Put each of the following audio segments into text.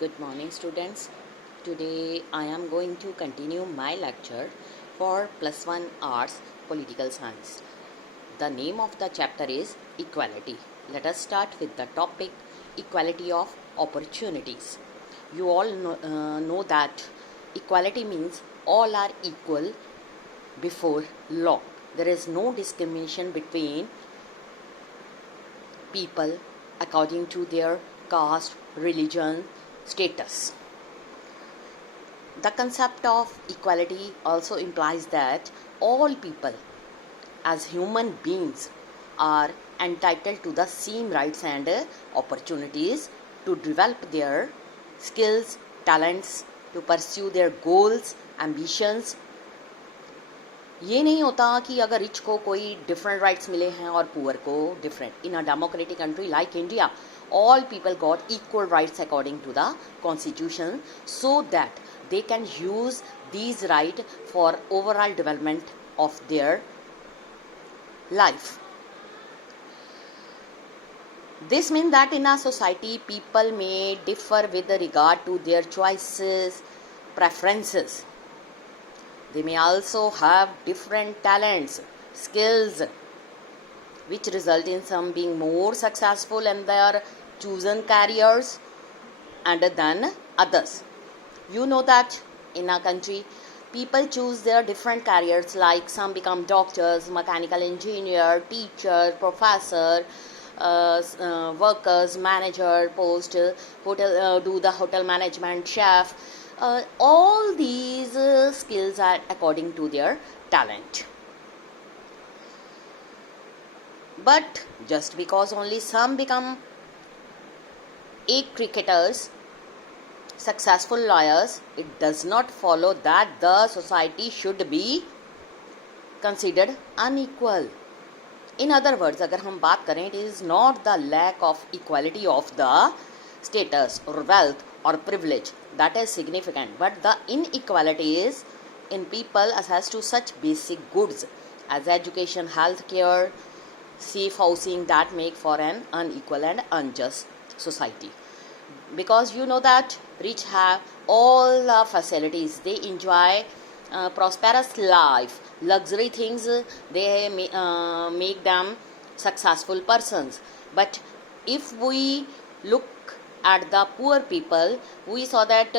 Good morning, students. Today I am going to continue my lecture for +1 Arts Political Science. The name of the chapter is Equality. Let us start with the topic Equality of Opportunities. You all know that equality means all are equal before law. There is no discrimination between people according to their caste, religion, status. The concept of equality also implies that all people, as human beings, are entitled to the same rights and opportunities to develop their skills, talents, to pursue their goals, ambitions. ये नहीं होता कि अगर rich को कोई different rights मिले हैं और पुअर को different. In a democratic country like India, all people got equal rights according to the constitution, so that they can use these rights for overall development of their life. This means that in a society people may differ with regard to their choices, preferences. They may also have different talents, skills, which result in some being more successful in their chosen careers and than others. You know that in our country, people choose their different careers, like some become doctors, mechanical engineer, teacher, professor, workers, manager, post, hotel, do the hotel management, chef. All these skills are according to their talent. But just because only some become cricketers, successful lawyers, it does not follow that the society should be considered unequal. In other words, अगर हम बात करें, it is not the lack of equality of the status or wealth or privilege that is significant, but the inequality is in people access to such basic goods as education, health care, safe housing that make for an unequal and unjust society. Because you know that rich have all the facilities, they enjoy prosperous life, luxury things, they make them successful persons. But if we look at the poor people, we saw that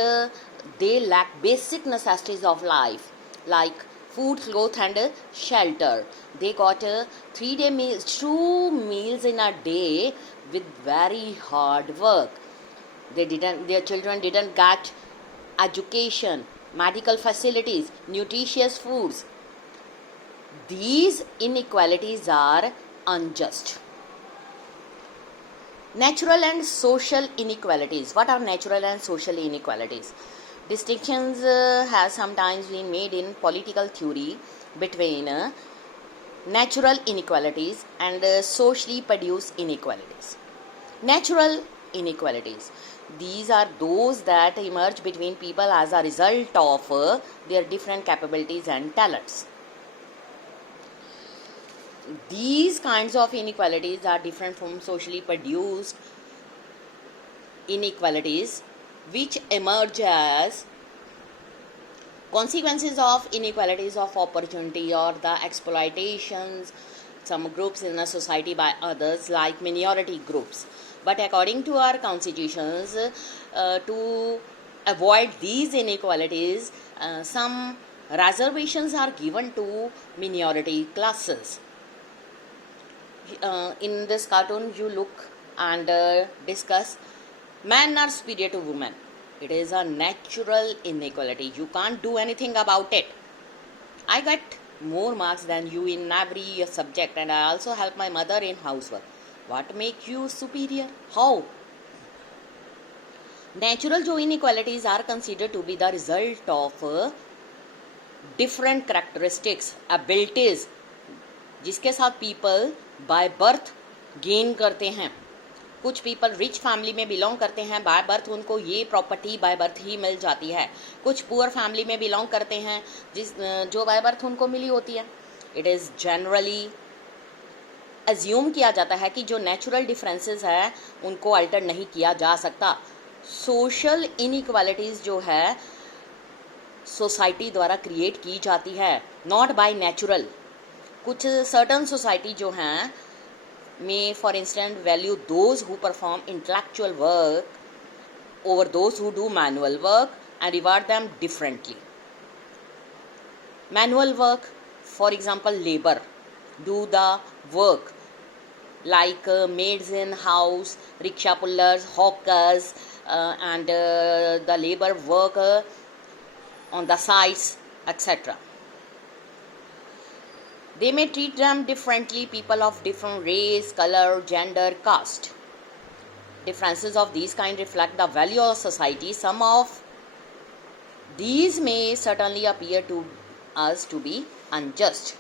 they lack basic necessities of life, like food, clothes and shelter. They got 3-day meals, 2 meals in a day with very hard work. Their children didn't get education, medical facilities, nutritious foods. These inequalities are unjust. Natural and social inequalities. What are natural and social inequalities? Distinctions have sometimes been made in political theory between natural inequalities and socially produced inequalities. Natural inequalities. These are those that emerge between people as a result of their different capabilities and talents. These kinds of inequalities are different from socially produced inequalities, which emerge as consequences of inequalities of opportunity or the exploitations some groups in a society by others, like minority groups. But according to our constitutions, to avoid these inequalities, some reservations are given to minority classes. In this cartoon, you look and discuss men are superior to women. It is a natural inequality. You can't do anything about it. I get more marks than you in every subject, and I also help my mother in housework. What makes you superior? How? Natural जो inequalities are considered to be the result of different characteristics, abilities, जिसके साथ people by birth gain करते हैं. कुछ people rich family में belong करते हैं, by birth उनको ये प्रॉपर्टी बाय बर्थ ही मिल जाती है. कुछ पुअर फैमिली में बिलोंग करते हैं जो बाय बर्थ उनको मिली होती है. इट इज़ जनरली एज्यूम किया जाता है कि जो नेचुरल डिफरेंसेस है उनको अल्टर नहीं किया जा सकता. सोशल इनइक्वालिटीज़ जो है सोसाइटी द्वारा क्रिएट की जाती है, नॉट बाय नेचुरल। कुछ सर्टन सोसाइटी जो हैं में for instance value those who perform intellectual work over those who do manual work and reward them differently. Manual work, for example labor, do the work like maids in house, rickshaw pullers, hawkers, and the labor work on the sites, etc. They may treat them differently, people of different race, color, gender, caste. Differences of these kind reflect the value of society. Some of these may certainly appear to us to be unjust.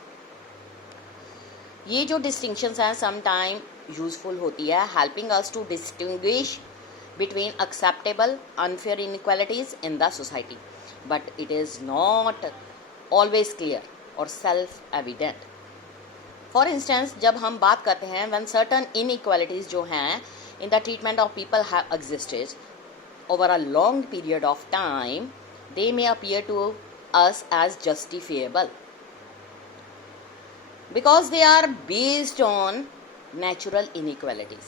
ये जो distinctions हैं sometime useful होती है, helping us to distinguish between acceptable unfair inequalities in the society, but it is not always clear or self-evident. For instance, जब हम बात करते हैं when certain inequalities जो हैं in the treatment of people have existed over a long period of time, they may appear to us as justifiable because they are based on natural inequalities.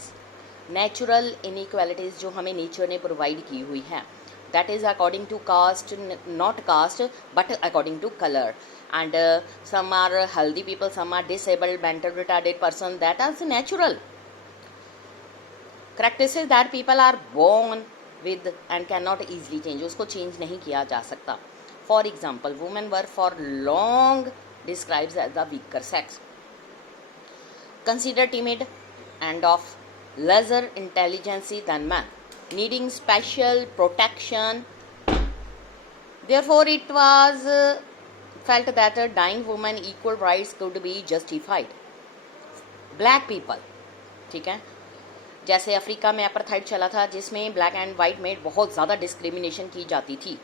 Natural inequalities जो हमें nature ने provide की हुई है, that is according to caste, not caste but according to color, and some are healthy people, some are disabled, mental retarded person, that is natural characteristics that people are born with and cannot easily change. उसको change नहीं किया जा सकता. For example, women were for long described as the weaker sex, considered timid and of lesser intelligence than men, needing special protection. Therefore, it was felt that a dying woman equal rights could be justified. Black people, ठीक है, जैसे Africa में apartheid चला था जिसमें black and white में बहुत ज़्यादा डिस्क्रिमिनेशन की जाती थी,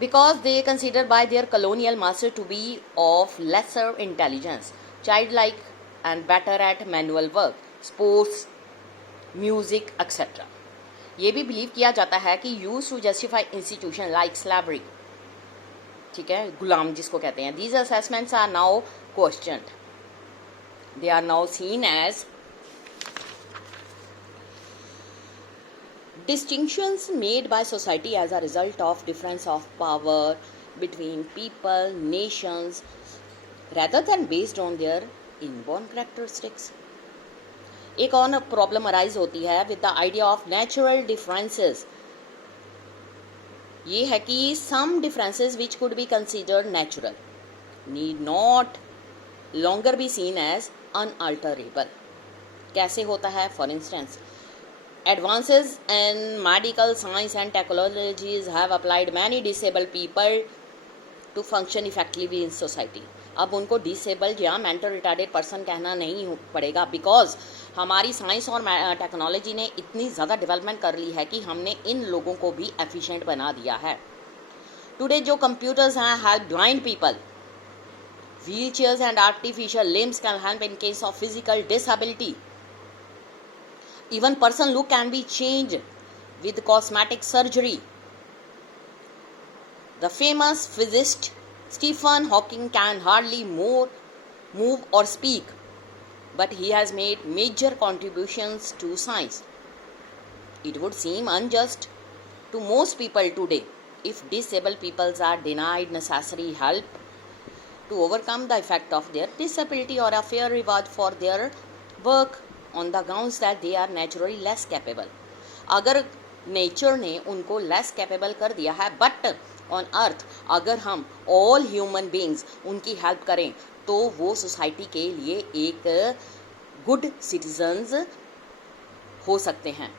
because they considered by their colonial master to be of lesser intelligence, childlike and better at manual work, sports, music, etc. ये भी बिलीव किया जाता है कि use to justify institution like slavery, ठीक है, गुलाम जिसको कहते हैं. These assessments are now questioned. They are now seen as distinctions made by society as a result of difference of power between people, nations, rather than based on their inborn characteristics. एक और problem arise होती है with the idea of natural differences. ये है कि some differences which could be considered natural need not longer be seen as unalterable. कैसे होता है? For instance, advances in medical science and technologies have applied many disabled people to function effectively in society. अब उनको disabled या mental retarded person कहना नहीं पड़ेगा, because हमारी साइंस और टेक्नोलॉजी ने इतनी ज़्यादा डेवलपमेंट कर ली है कि हमने इन लोगों को भी एफिशिएंट बना दिया है. टुडे जो कंप्यूटर्स हैं help blind people. Wheel chairs and artificial limbs can help in case of physical disability. Even person look can be changed with cosmetic surgery. The famous physicist Stephen Hawking can hardly move or speak, but he has made major contributions to science. It would seem unjust to most people today if disabled people are denied necessary help to overcome the effect of their disability or a fair reward for their work on the grounds that they are naturally less capable. अगर nature ने उनको less capable कर दिया है, but on earth अगर हम all human beings उनकी help करें तो वो सोसाइटी के लिए एक गुड सिटीजन्स हो सकते हैं.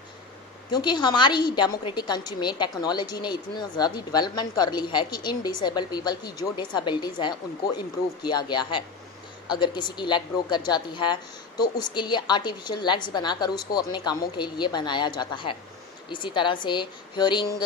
क्योंकि हमारी डेमोक्रेटिक कंट्री में टेक्नोलॉजी ने इतनी ज़्यादा डेवलपमेंट कर ली है कि इन डिसेबल्ड पीपल की जो डिसेबिलिटीज़ हैं उनको इम्प्रूव किया गया है. अगर किसी की लेग ब्रोक कर जाती है तो उसके लिए आर्टिफिशियल लेग्स बनाकर उसको अपने कामों के लिए बनाया जाता है. इसी तरह से हियरिंग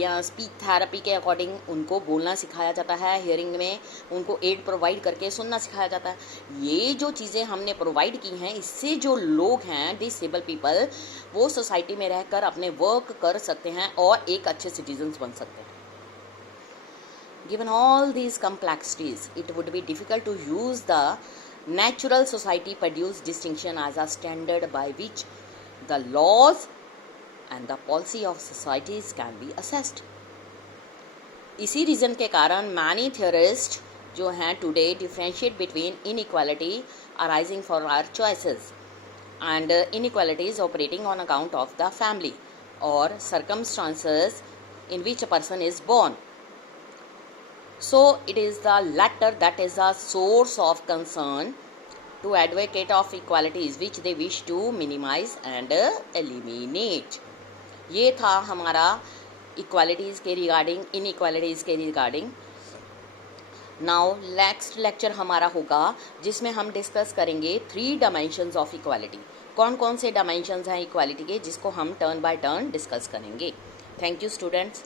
या स्पीच थेरेपी के अकॉर्डिंग उनको बोलना सिखाया जाता है, हियरिंग में उनको एड प्रोवाइड करके सुनना सिखाया जाता है। ये जो चीज़ें हमने प्रोवाइड की हैं, इससे जो लोग हैं डिसेबल पीपल, वो सोसाइटी में रहकर अपने वर्क कर सकते हैं और एक अच्छे सिटीजन्स बन सकते हैं। Given all these complexities, it would be difficult to use the natural society produced distinction as a standard by which the laws and the policy of societies can be assessed. इसी reason के कारण many theorists जो हैं today differentiate between inequality arising from our choices and inequalities operating on account of the family or circumstances in which a person is born. So it is the latter that is a source of concern to advocate of equalities which they wish to minimize and eliminate. ये था हमारा equalities के regarding, inequalities के regarding. Now next lecture हमारा होगा जिसमें हम discuss करेंगे 3 डायमेंशंस ऑफ इक्वालिटी। कौन कौन से डायमेंशंस हैं इक्वालिटी के, जिसको हम टर्न बाय टर्न डिस्कस करेंगे। Thank you students.